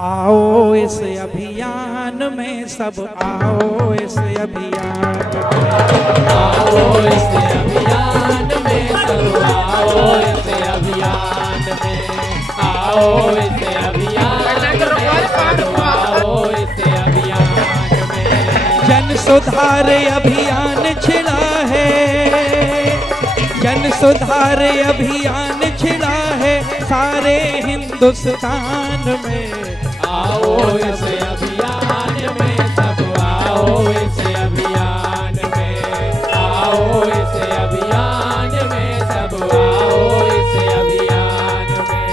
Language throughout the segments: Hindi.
आओ इस अभियान में सब, आओ इस अभियान में, आओ इस अभियान में सब, आओ इस अभियान में, आओ इस अभियान में सब, आओ इस अभियान में। जन सुधार अभियान छिड़ा है, जन सुधार अभियान छिड़ा है सारे हिंदुस्तान में। आओ इस अभियान में सब, आओ इस अभियान में, आओ इस अभियान में सब, आओ इस अभियान में।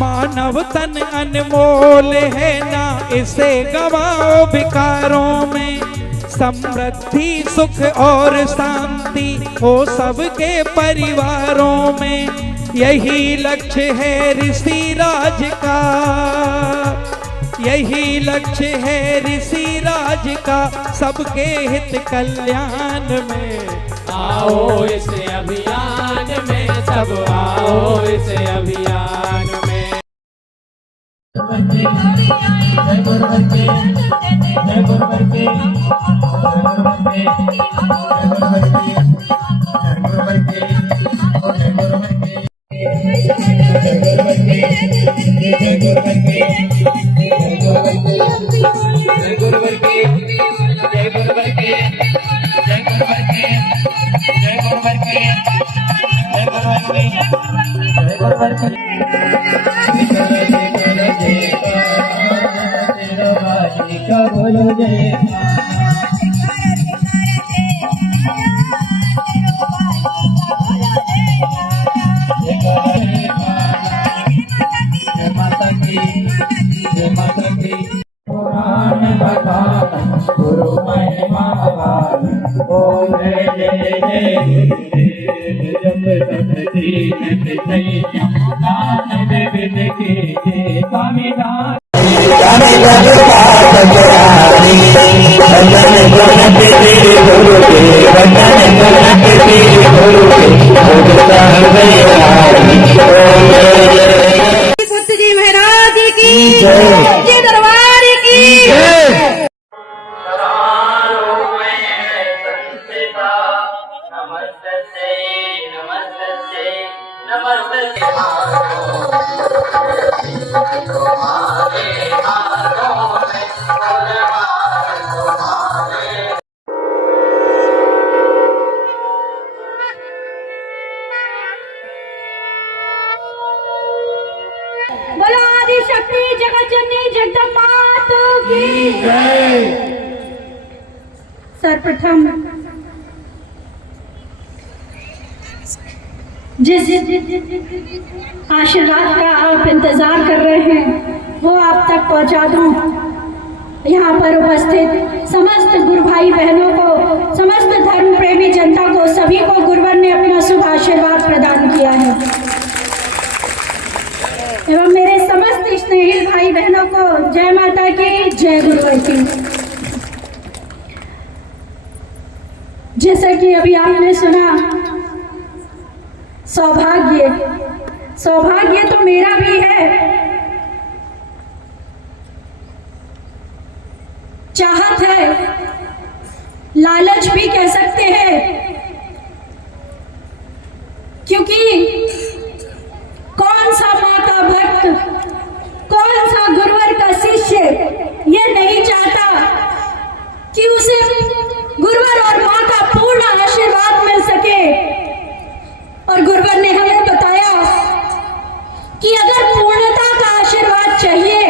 मानव तन अनमोल है ना, इसे गवाओ विकारों में। समृद्धि सुख और शांति हो सबके परिवारों में, यही लक्ष्य है ऋषि राज का, यही लक्ष्य है ऋषि राज का, सबके हित कल्याण में। आओ इस अभियान में सब, आओ इस अभियान में। जय गुरुवंदे, जय गुरुवंदे, बोलो जय माता की, जय माता की। पुराण भगवान गुरु महिमा ओम जय जय जय जप तप दीन विजय नाम विद के स्वामी नाम। पुत्र जी महाराज की जय, दरबार की जय। बोलो आदि शक्ति जगत जननी जगदम्बा की जय। सर्वप्रथम जिस आशीर्वाद का आप इंतजार कर रहे हैं वो आप तक पहुंचा दूं। यहाँ पर उपस्थित समस्त गुरु भाई बहनों को, समस्त धर्म प्रेमी जनता को, सभी को गुरुवर ने अपना शुभ आशीर्वाद प्रदान किया है एवं मेरे समस्त स्नेही भाई बहनों को जय माता की, जय गुरुवर की। जैसा कि अभी आपने सुना, सौभाग्य, सौभाग्य तो मेरा भी है, चाहत है, लालच भी कह सकते हैं, क्योंकि कौन सा माँ का भक्त, कौन सा गुरुवर का शिष्य ये नहीं चाहता कि उसे गुरुवर और माँ का पूर्ण आशीर्वाद मिल सके। और गुरुवर ने हमें बताया कि अगर पूर्णता का आशीर्वाद चाहिए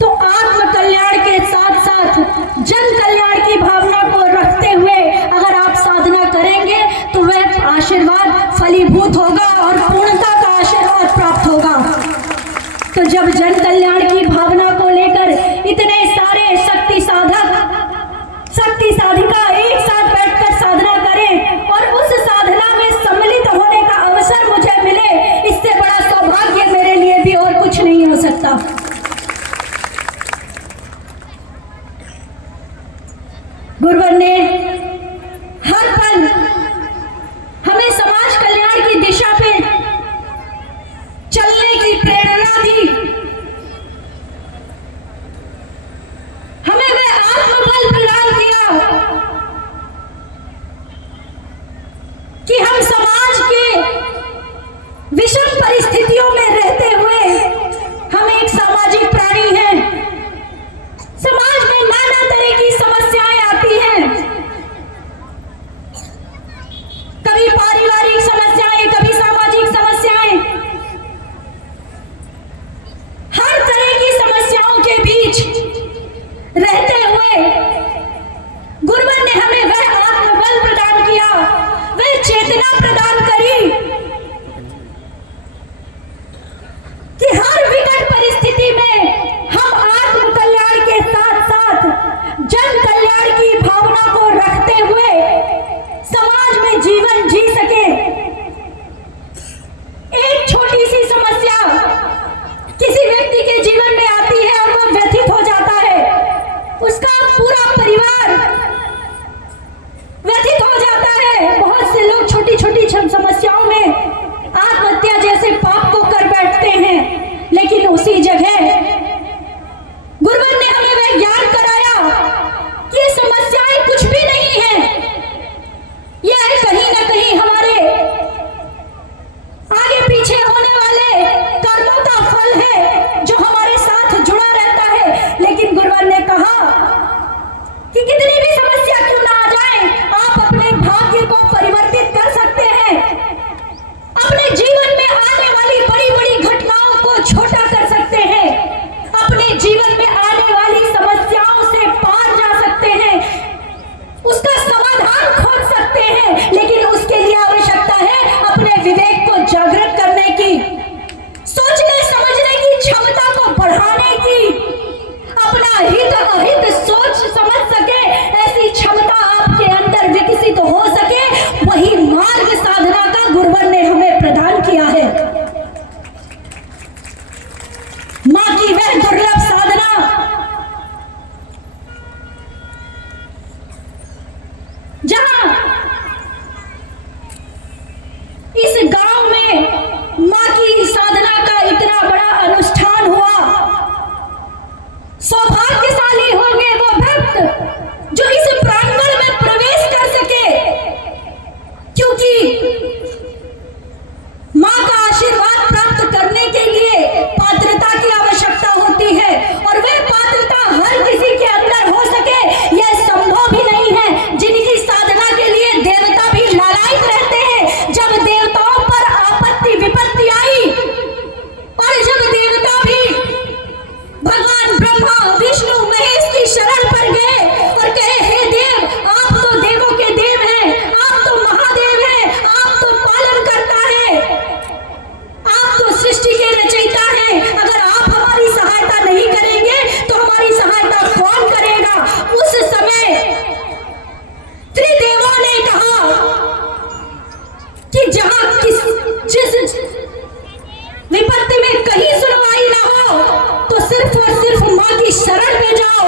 तो आत्म कल्याण के साथ साथ जन कल्याण की भावना को रखते हुए अगर आप साधना करेंगे तो वह आशीर्वाद फलीभूत होगा और पूर्णता का आशीर्वाद प्राप्त होगा। तो जब जन कल्याण की भावना को लेकर इतने सारे शक्ति गुरुवर ने हर पल हमें समाज कल्याण की दिशा पे चलने की प्रेरणा दी। हमें वह आत्मबल प्रदान किया कि हम समाज के विषम परिस्थितियों में रहते हुए हम एक सामाजिक प्राणी हैं। समाज में नाना तरह की समस्याएं आती हैं, कभी पारिवारिक समस्याएं, कभी सामाजिक समस्याएं। हर तरह की समस्याओं के बीच रहते हुए गुरुवर ने हमें वह आत्मबल प्रदान किया, वह चेतना प्रदान करी कि हर विकट परिस्थिति में हम आत्म कल्याण के साथ साथ जन कल्याण की भावना को रखते हुए समाज में जीवन जी सके। एक छोटी सी समस्या किसी व्यक्ति के जीवन में आती है और वो व्यथित हो जाता है, उसका पूरा परिवार व्यथित हो जाता है। बहुत से लोग छोटी छोटी समस्याओं में आत्महत्या जैसे पाप को कर बैठते हैं, लेकिन उसी जगह गुरुवर ने हमें वह ज्ञान कराया कि ये समस्याएं कुछ भी नहीं है, यह कहीं ना कहीं हमारे आगे पीछे होने वाले कर्मों का फल है जो हमारे साथ जुड़ा रहता है। लेकिन गुरुवर ने कहा कि कितनी भी समस्या क्यों ना आ जाए, आप अपने भाग्य को परिवर्तित कर सकते हैं। अपने जीवन में आने वाली बड़ी बड़ी घटनाओं को छोटा कर सकते हैं, अपने जीवन में आने वाली समस्याओं से पार जा सकते हैं, उसका समाधान खोज सकते हैं। लेकिन उसके लिए आवश्यकता है अपने विवेक को जागृत करने की, सोचने समझने की क्षमता को बढ़ाने की, अपना हित अहित सोच समझ सके ऐसी क्षमता आपके अंदर विकसित हो सके, वही मार्ग साधना का गुरुवर ने हमें प्रदान किया है। मां की वह दुर्लभ साधना जहां इस गांव में मां की साधना का इतना बड़ा अनुष्ठान हुआ, सौभाग्यशाली होंगे वो भक्त जो इस प्रांगण में प्रवेश कर सके, क्योंकि मां का आशीर्वाद प्राप्त करने के लिए पात्रता की आवश्यकता होती है, और वह पात्रता हर किसी के अंदर हो सके यह संभव भी नहीं है। जिनकी साधना के लिए देवता भी लालायित रहते हैं, जब देवताओं पर आपत्ति विपत्ति आई और जब देवता भी भगवान ब्रह्मा विष्णु महेश की शरण पर गए और कहे, हे देव, आप तो देवों के देव हैं, आप तो महादेव हैं, आप तो पालन करता है, आप तो सृष्टि के रचयिता हैं, अगर आप हमारी सहायता नहीं करेंगे तो हमारी सहायता कौन करेगा। उस समय त्रिदेवों ने कहा कि जहां जिस विपत्ति में कहीं सुनवाई ना हो तो सिर्फ और सिर्फ मां की शरण में जाओ।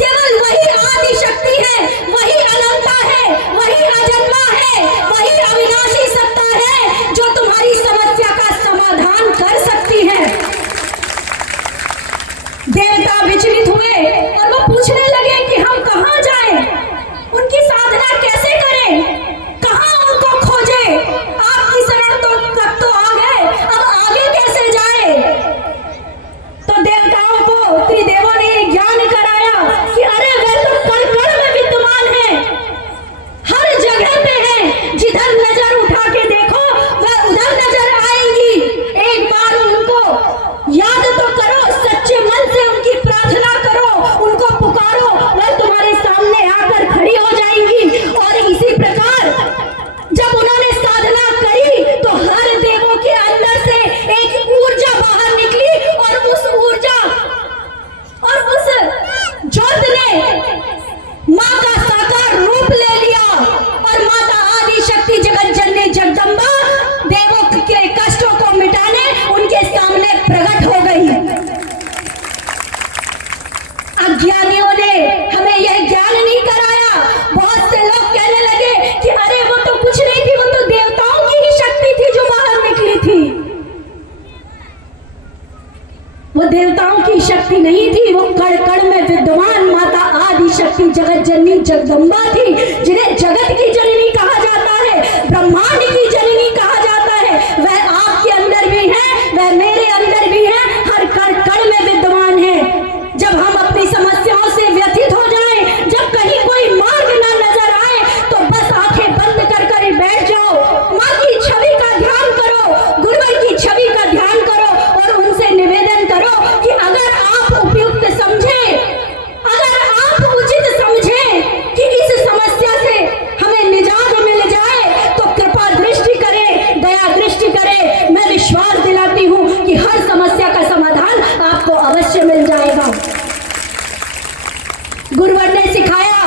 केवल वही आदि शक्ति है, वही अनंता है, वही अजन्मा है, वही अविनाशी सत्ता है जो तुम्हारी समस्या का समाधान कर सकती है। देवता विचलित हुए और वो पूछने लगे कि हम कहां जाएं, उनकी साधना कैसे करें, कहां उनको खोजें, आपकी शरण तो तक तो आ गए, अब आगे कैसे जाए। तो देवताओं को त्रिदेवों ने ज्ञान कराया कि अरे वे तो कण-कण में विद्यमान है, हर जगह पे है, जिधर नजर उठा के देखो वह उधर नजर आएंगी। एक बार उनको याद तो करो, सच्चे मन से उनकी प्रार्थना करो, की नहीं थी, वो कण कण में विद्यमान माता आदि शक्ति जगत जननी जगदम्बा थी, जिन्हें जगत की जननी कहा जाता है, ब्रह्मांड की जननी कहा जाता है। वह आपके अंदर भी है, वह मेरे अंदर भी है, हर कण कण में विद्यमान है। जब हम अपनी समस्याओं से व्यथित हो जाएं, जब कहीं कोई मार्ग ना नजर आए, तो बस आंखें बंद कर कर बैठ जाओ, माँ की छवि का ध्यान करो, गुरुवर की छवि का ध्यान करो और उनसे निवेदन करो कि अगर आप उपयुक्त समझे, अगर आप उचित समझे कि इस समस्या से हमें निजात मिल जाए, तो कृपा दृष्टि करे, दया दृष्टि करे। मैं विश्वास दिलाती हूँ कि हर समस्या का समाधान आपको अवश्य मिल जाएगा। गुरुवर ने सिखाया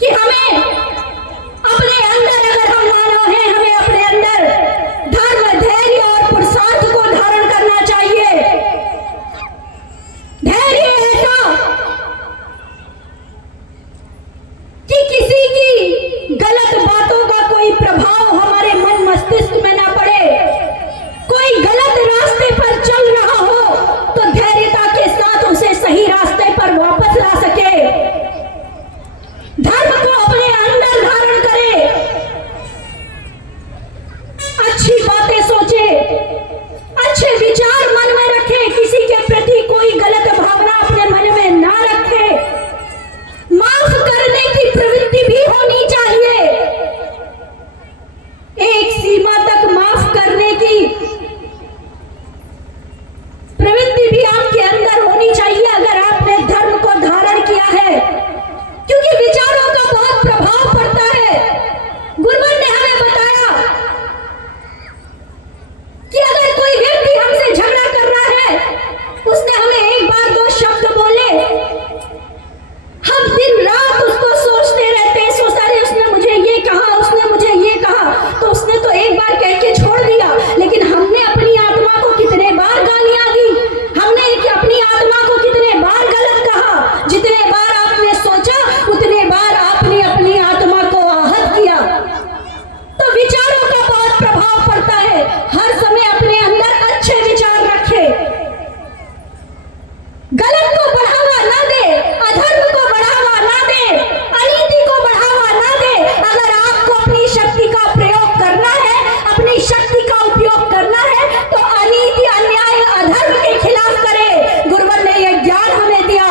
कि हमें अपने अंदर, अगर हम मानव हैं, हमें अपने अंदर धर्म, धैर्य और पुरुषार्थ को धारण करना चाहिए। धैर्य ऐसा कि किसी की गलत बातों का कोई प्रभाव हमारे मन मस्तिष्क में ना पड़े। कोई गलत रास्ते पर चल रहा हो तो धैर्यता के साथ उसे सही रास्ते पर वापस ला सके। धर्म को अपने अंदर धारण करे, अच्छी बातें सोचे, अच्छे विचार मन में रखे, किसी के प्रति कोई गलत भावना अपने मन में ना रखे। माफ करने की प्रवृत्ति भी होनी चाहिए, एक सीमा तक माफ करने की प्रवृत्ति भी आपके अंदर होनी चाहिए अगर आपने धर्म को धारण किया है, क्योंकि विचारों का बहुत प्रभाव पड़ता है। गुरुवर ने हमें बताया कि अगर कोई व्यक्ति हमसे झगड़ा कर रहा है, उसने हमें एक बार दो शब्द बोले, हम दिन रात उसको सोचते रहते हैं, सोचते रहे उसने मुझे ये कहा, उसने मुझे ये कहा, तो उसने तो एक बार कह के छोड़ दिया, लेकिन हमने अपनी आत्मा को कितने बार गालियां दी, हमने अपनी आत्मा को कितने बार गलत कहा। जितने बार आपने सोचा उतने बार आपने अपनी आत्मा को आहत किया। तो विचारों का बहुत प्रभाव पड़ता है। हर समय अपने अंदर अच्छे विचार रखे, गलत को बढ़ावा ना दे, अधर्म को बढ़ावा ना दे, अनीति को बढ़ावा ना दे। अगर आपको अपनी शक्ति का प्रयोग करना है, अपनी शक्ति का उपयोग करना है, तो अनीति, अन्याय, अधर्म के खिलाफ करे। गुरुवर ने यह ज्ञान हमें दिया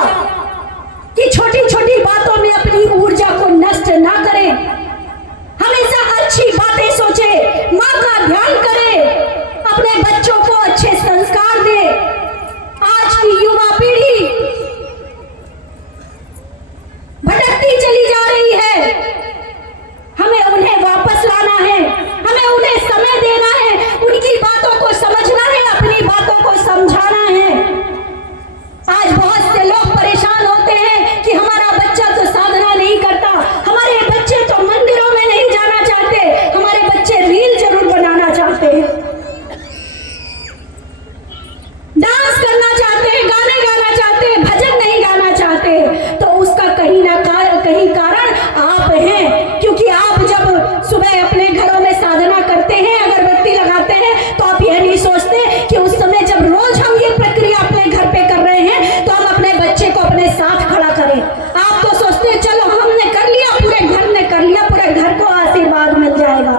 कि छोटी छोटी बातों में अपनी ऊर्जा को नष्ट ना करें, हमेशा अच्छी बातें सोचे, माँ का ध्यान करे, अपने बच्चों को अच्छे संस्कार दे। आज की युवा पीढ़ी भटकती चली जा रही है, हमें उन्हें वापस लाना है, हमें उन्हें समय देना है, उनकी बातों को समझना है, अपनी बातों को समझाना है। आज बहुत से लोग परेशान होते हैं कि हमारा बच्चा तो साधना नहीं करता, हमारे बच्चे तो मंदिरों में नहीं जाना चाहते, हमारे बच्चे रील जरूर बनाना चाहते हैं, डांस करना चाहते हैं, गाने गाना चाहते हैं, भजन नहीं गाना चाहते। तो उसका कहीं ना कहीं कारण आप हैं, क्योंकि आप जब सुबह अपने घरों में साधना करते हैं, अगरबत्ती लगाते हैं, तो आप यह नहीं सोचते कि उस समय जब रोज हम ये प्रक्रिया अपने घर पे कर रहे हैं, तो हम अपने बच्चे को अपने साथ खड़ा करें। आप तो सोचते हैं चलो हमने कर लिया, पूरे घर ने कर लिया, पूरे घर को आशीर्वाद मिल जाएगा।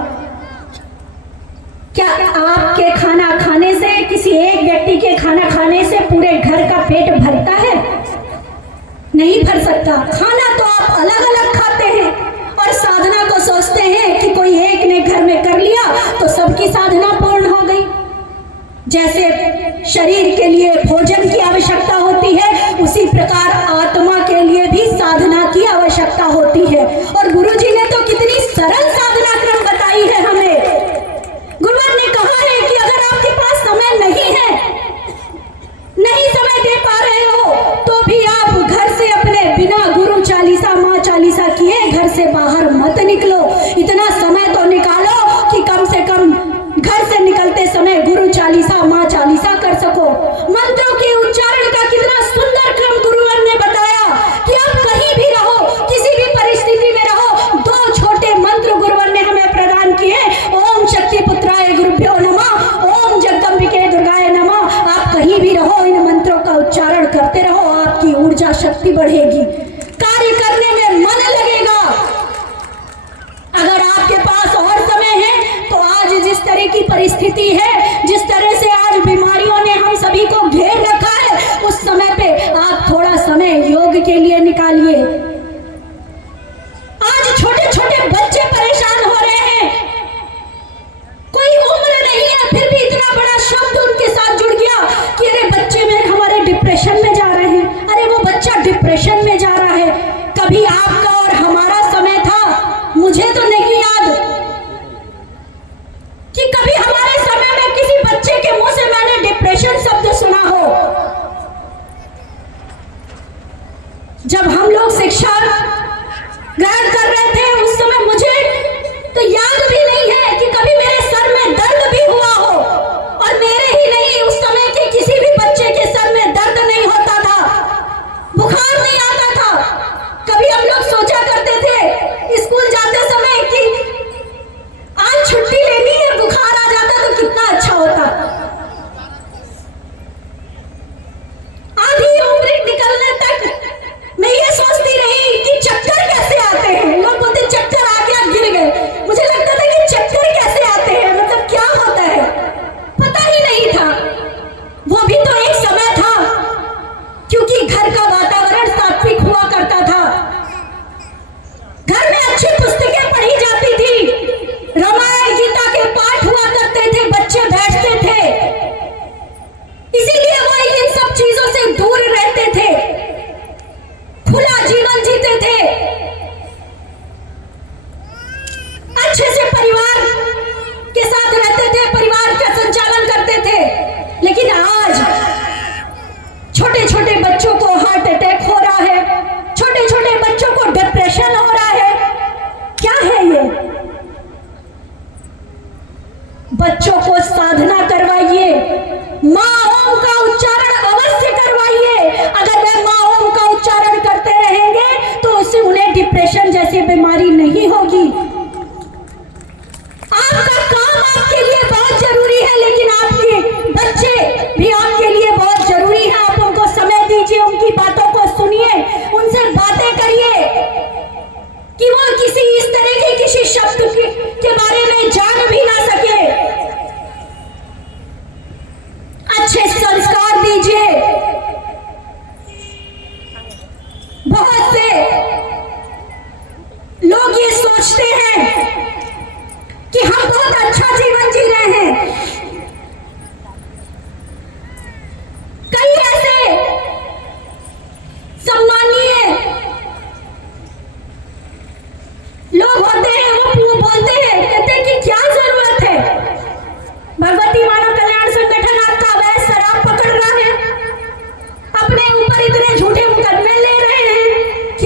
क्या आपके खाना खाने से, किसी एक व्यक्ति के खाना खाने से पूरे घर का पेट भरता है? नहीं भर सकता। खाना तो आप अलग अलग खाते हैं, और साधना को सोचते हैं कि कोई एक ने घर में कर लिया तो सबकी साधना पूर्ण हो गई। जैसे शरीर के लिए भोजन की आवश्यकता होती है, उसी प्रकार आत्मा के लिए भी साधना की आवश्यकता होती है। और गुरुजी ने तो कितनी सरल साधना क्रम बताई है हमें। गुरुवर ने कहा है कि अगर आपके पास समय नहीं है, नहीं समय दे पा रहे हो, तो भी आप घर से अपने बिना गुरु चालीसा, माँ चालीसा किए घर से बाहर मत निकलो। इतना समय तो निकालो कि कम से कम घर से निकलते समय गुरु चालीसा, माँ चालीसा कर सको। मंत्रों के उच्चारण का कितना सुंदर क्रम गुरुवर ने बताया कि आप कहीं भी रहो, किसी भी परिस्थिति में रहो, ऊर्जा शक्ति बढ़ेगी, कार्य करने में मन लगेगा। अगर आपके पास और समय है तो आज जिस तरह की परिस्थिति है, जिस तरह से आज बीमारियों ने हम सभी को घेर रखा है, उस समय पे आप थोड़ा समय योग के लिए निकालिए। आज छोटे छोटे बच्चे परेशान हो रहे हैं, कोई उम्र नहीं है फिर भी इतना बड़ा शब्द उनके साथ जुड़ गया कि अरे बच्चे में हमारे डिप्रेशन में जा रहे हैं, अरे वो बच्चा डिप्रेशन में जा रहा है। कभी आपका और हमारा समय था, मुझे तो नहीं याद कि कभी हमारे समय में किसी बच्चे के मुंह से मैंने डिप्रेशन शब्द सुना हो। जब हम लोग शिक्षा ग्रहण कर रहे थे उस समय मुझे तो याद भी नहीं है कि कभी मेरे सर में दर्द भी हुआ हो, और मेरे ही नहीं उस समय के किसी भी बच्चे के सर में दर्द नहीं होता था, बुखार नहीं आता था। कभी हम लोग सोचा करते थे स्कूल जाते समय कि आज छुट्टी लेनी है, बुखार आ जाता तो कितना अच्छा होता। आधी उम्र निकलने तक मैं ये सोचती रही कि चक्कर कैसे आते हैं। लोग बोलते चक्कर आ गया, गिर गए। मुझे लगता था कि चक्कर कैसे आते हैं, मतलब क्या होता है, पता ही नहीं था। वो भी तो एक समय था, क्योंकि घर का वातावरण सात्विक हुआ करता था, घर में अच्छी पुस्तकें पढ़ी जाती थी, रामायण गीता के पाठ हुआ करते थे, बच्चे बैठते थे, इसीलिए वो इन सब चीजों से दूर रहते थे, खुला जीवन जीते थे, अच्छे से परिवार के साथ रहते थे, परिवार का संचालन करते थे। लेकिन आज छोटे छोटे बच्चों को हार्ट अटैक हो रहा है, छोटे छोटे बच्चों को डिप्रेशन हो रहा है। क्या है ये? बच्चों को साधना करवाइए, माँ ओम का उच्चारण अवश्य करवाइए। अगर वे माँ ओम का उच्चारण करते रहेंगे तो उससे उन्हें डिप्रेशन जैसी बीमारी नहीं होगी। आपका काम आपके लिए बहुत जरूरी है, लेकिन आपके बच्चे भी आपके लिए बहुत जरूरी है। आप उनको समय दीजिए, उनकी बातों को सुनिए, उनसे बातें करिए कि वो किसी इस तरह के किसी शब्द के बारे में जान भी ना सके। अच्छे संस्कार दीजिए। बहुत से लोग ये सोचते हैं कि हम बहुत अच्छा जीवन जी रहे हैं। कई ऐसे सम्मानीय लोग होते हैं, वो बोलते हैं, कहते हैं कि क्या जरूरत है, भगवती मानव कल्याण संगठन आपका अवैध शराब पकड़ रहा है, अपने ऊपर इतने झूठे मुकदमे ले रहे हैं,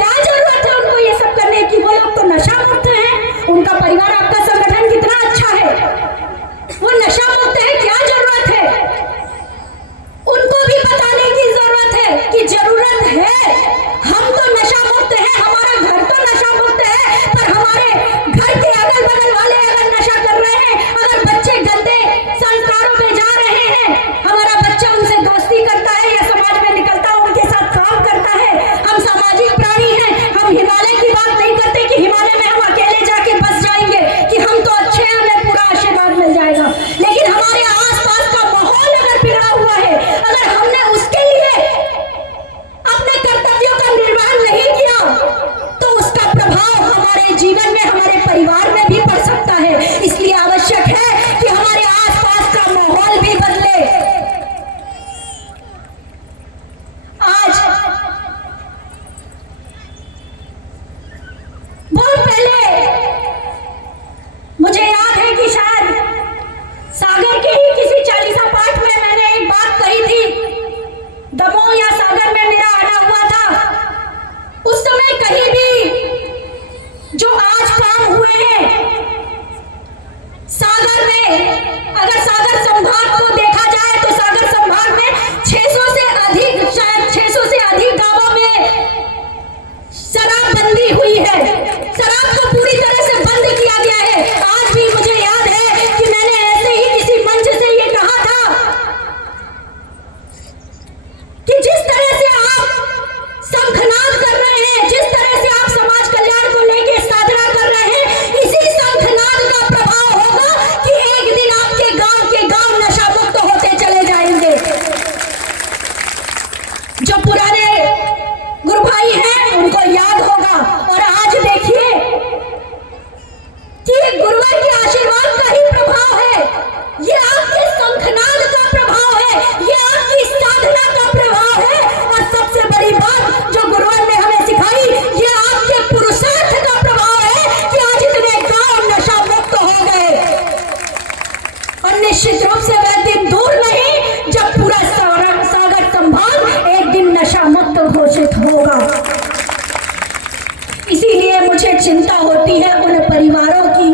मुझे चिंता होती है उन परिवारों की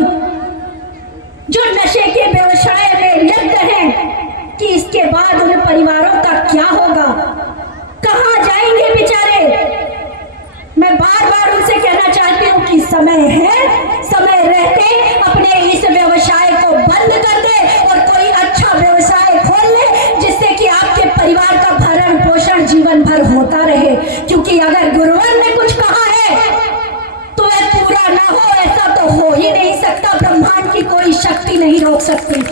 जो नशे के व्यवसाय में लिप्त हैं कि इसके बाद उन परिवारों का क्या होगा, कहाँ जाएंगे बेचारे। मैं बार बार उनसे कहना चाहती हूँ कि समय है, समय रहते अपने इस व्यवसाय को बंद कर दे और कोई अच्छा व्यवसाय खोल ले जिससे कि आपके परिवार का भरण पोषण जीवन भर होता रहे। क्योंकि अगर गुरुवर ने कुछ कहा है तो वह पूरा ना हो ऐसा तो हो ही नहीं सकता। ब्रह्मांड की कोई शक्ति नहीं रोक सकती।